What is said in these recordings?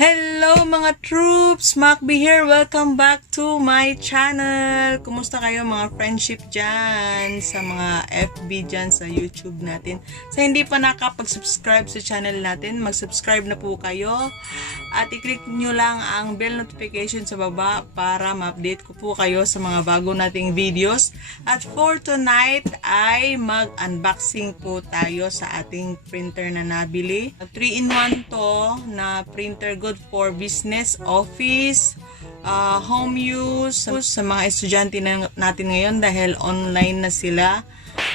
Hello mga troops! Macby here. Welcome back to my channel. Kumusta kayo mga friendship dyan? Sa mga FB dyan sa YouTube natin. Sa hindi pa nakapag-subscribe sa channel natin, mag-subscribe na po kayo. At i-click nyo lang ang bell notification sa baba para ma-update ko po kayo sa mga bago nating videos. At for tonight ay mag-unboxing po tayo sa ating printer na nabili. 3-in-1 to na printer, good for business, office, home use, sa mga estudyante natin ngayon dahil online na sila.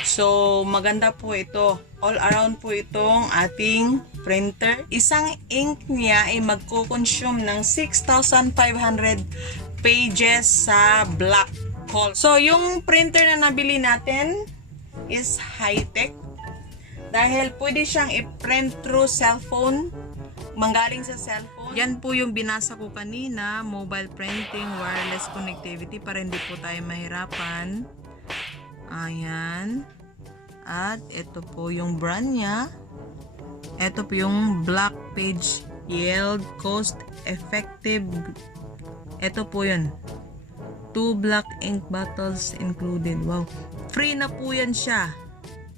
So, maganda po ito. All around po itong ating printer. Isang ink niya ay magko-consume ng 6,500 pages sa black hole. So, yung printer na nabili natin is high-tech dahil pwede siyang i-print through cellphone, manggaling sa cellphone. Yan po yung binasa ko kanina, mobile printing, wireless connectivity para hindi po tayo mahirapan. Ayan. At ito po yung brand niya. Ito po yung black page yield, cost effective. Ito po yun. 2 black ink bottles included. Wow. Free na po yan siya.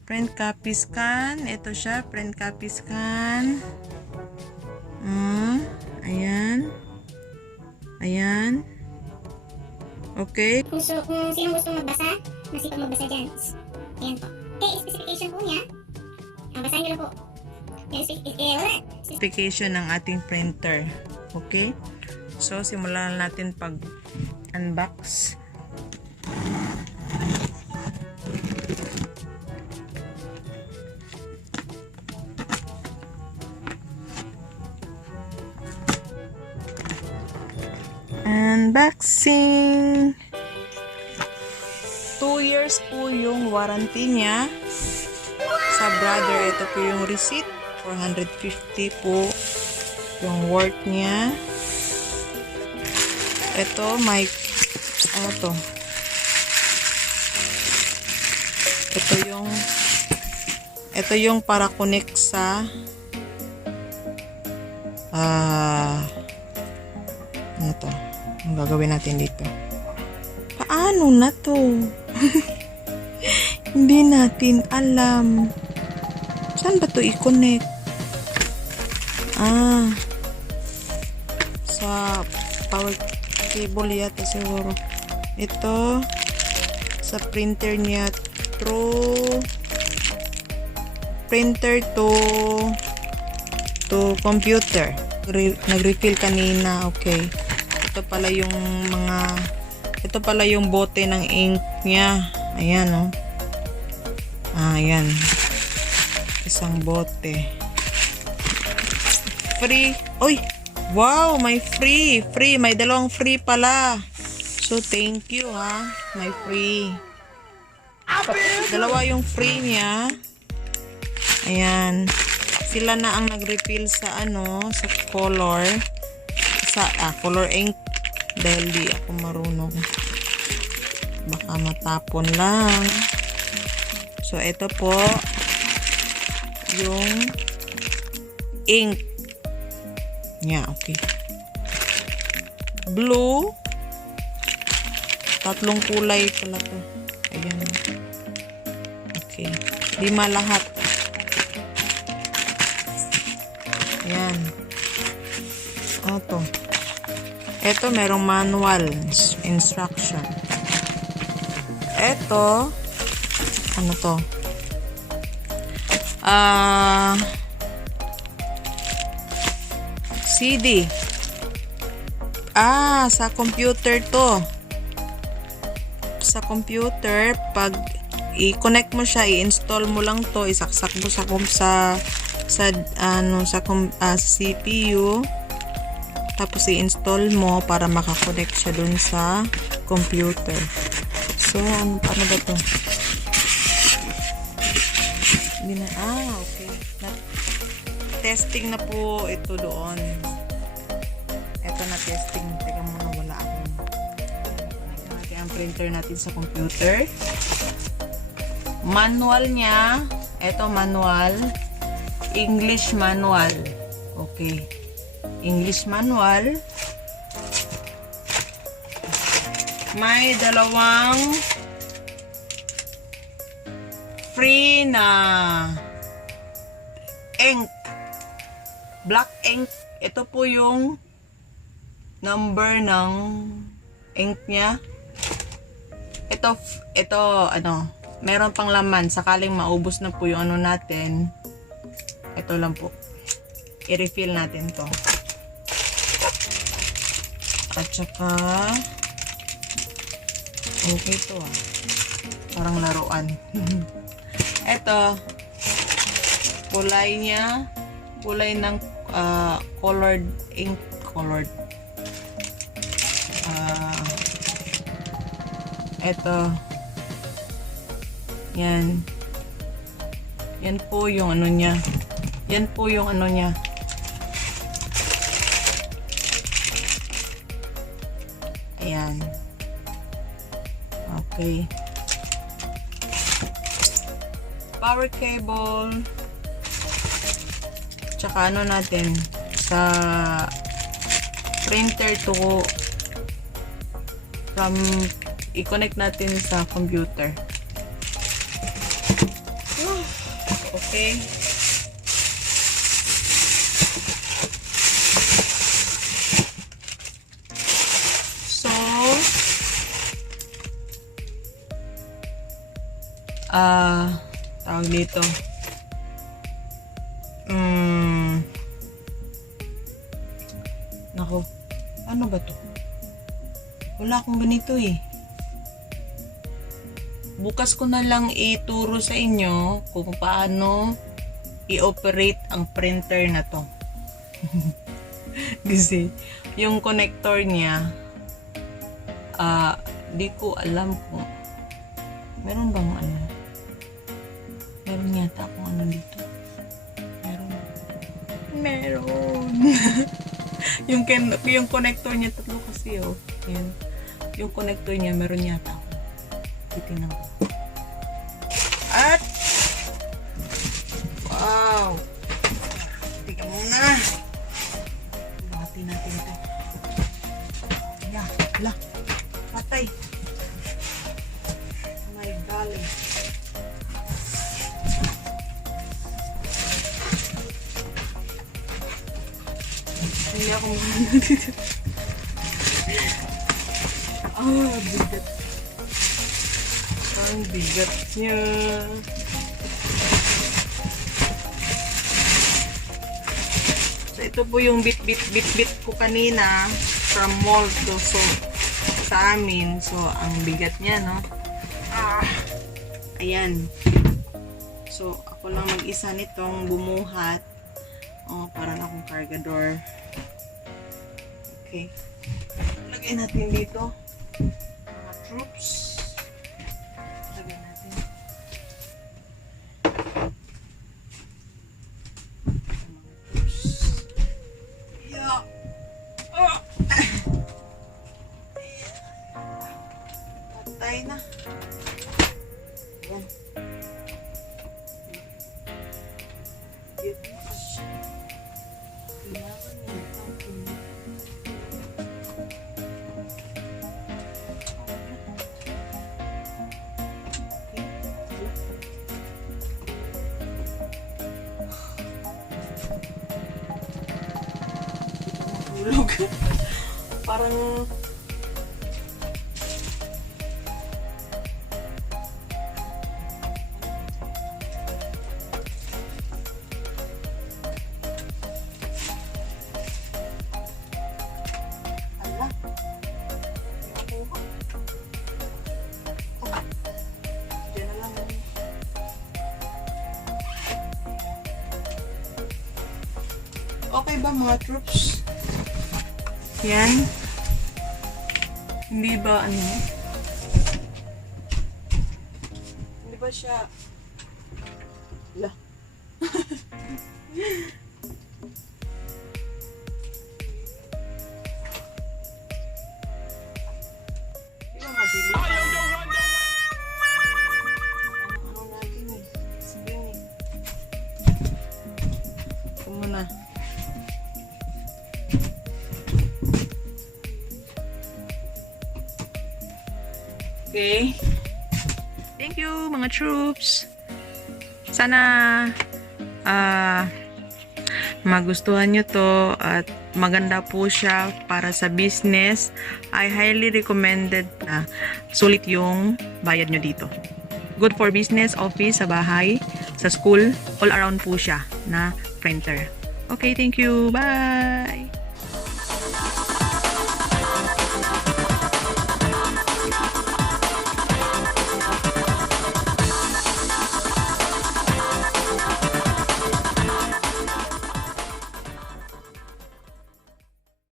Print copy scan. Ito siya, print copy scan. Ayan. Ayan. Okay. Kung sino gusto magbasa, masipag magbasa dyan. Ayan po. Okay, specification po niya. Basahin nyo lang po. Specification ng ating printer. Okay? So, simulan natin pag-unbox. Unboxing. 2 years po yung warranty niya. Sa brother, ito po yung receipt. 450 po yung worth niya. Ito, may ano to? Ito yung para connect sa ano to? Ang gagawin natin dito. Paano na to? Hindi natin alam. Saan ba to i-connect? Sa power cable yata siguro. Ito sa printer niya through printer to computer. Nag-refill kanina. Okay. Ito pala yung bote ng ink niya. Ayan, oh. Ayan. Isang bote. Free. Oy! Wow! May free. Free. May dalawang free pala. So, thank you, ha. May free. Dalawa yung free niya. Ayan. Sila na ang nag-refill sa sa color. Color ink. Dahil di ako marunong. Baka matapon lang. So, ito po yung ink niya. Okay. Blue. 3 kulay pala to. Ayan. Okay. 5 lahat. Ayan. Ito merong manual instruction. Ito ano to? CD. Sa computer to. Sa computer, pag i-connect mo siya, i-install mo lang to, isaksak mo sa CPU. Tapos i-install mo para makakonect siya dun sa computer. So, paano ba to? Okay. Testing na po ito doon. Ito na testing. Teka muna, wala akong. Ito ang printer natin sa computer. Manual niya. Ito manual. English manual. Okay. English manual. May dalawang free na ink. Black ink. Ito po yung number ng ink niya. Ito, ano, meron pang laman. Sakaling maubos na po yung ano natin. Ito lang po. I-refill natin to. At saka, okay to ah. Parang laruan. Ito, kulay niya, kulay ng colored ink, colored. Ito, yan. Yan po yung ano niya. Yan po yung ano niya. Ayan. Okay. Power cable. Tsaka ano natin sa printer to from i-connect natin sa computer. Okay. So, tawag dito. Nako, ano ba to? Wala akong ganito eh. Bukas ko na lang ituro sa inyo kung paano i-operate ang printer na to. Kasi yung connector niya, di ko alam kung meron bang ano. Meron yata akong ano dito. Meron. yung connector niya tatlo kasi oh. Yan. Yung connector niya meron yata ako. Titingnan ko. At wow. Tingnan muna. Bahati natin ito. Hala. Patay. Oh my golly. Hindi ako dito. Bigat. Ang bigat niya. So, ito po yung bit ko kanina from mall to so sa amin. So, ang bigat niya, no? Ayan. So, ako lang mag-isa nitong bumuhat. Parang akong cargador. Okay. Lagay natin dito. Mga troops. Lagay natin. Mga troops. Yeah. Patay na. Ayan. Dito na siya. Kailangan niya. Parang okay ba mga troops? Yan. Hindi ba ano? Hindi ba siya? La. Hindi ba mabili? Ano natin eh. Sige eh. Ito muna. Okay. Thank you, mga troops. Sana magustuhan nyo to at maganda po siya para sa business. I highly recommended na sulit yung bayad nyo dito. Good for business, office, sa bahay, sa school, all around po siya na printer. Okay, thank you. Bye!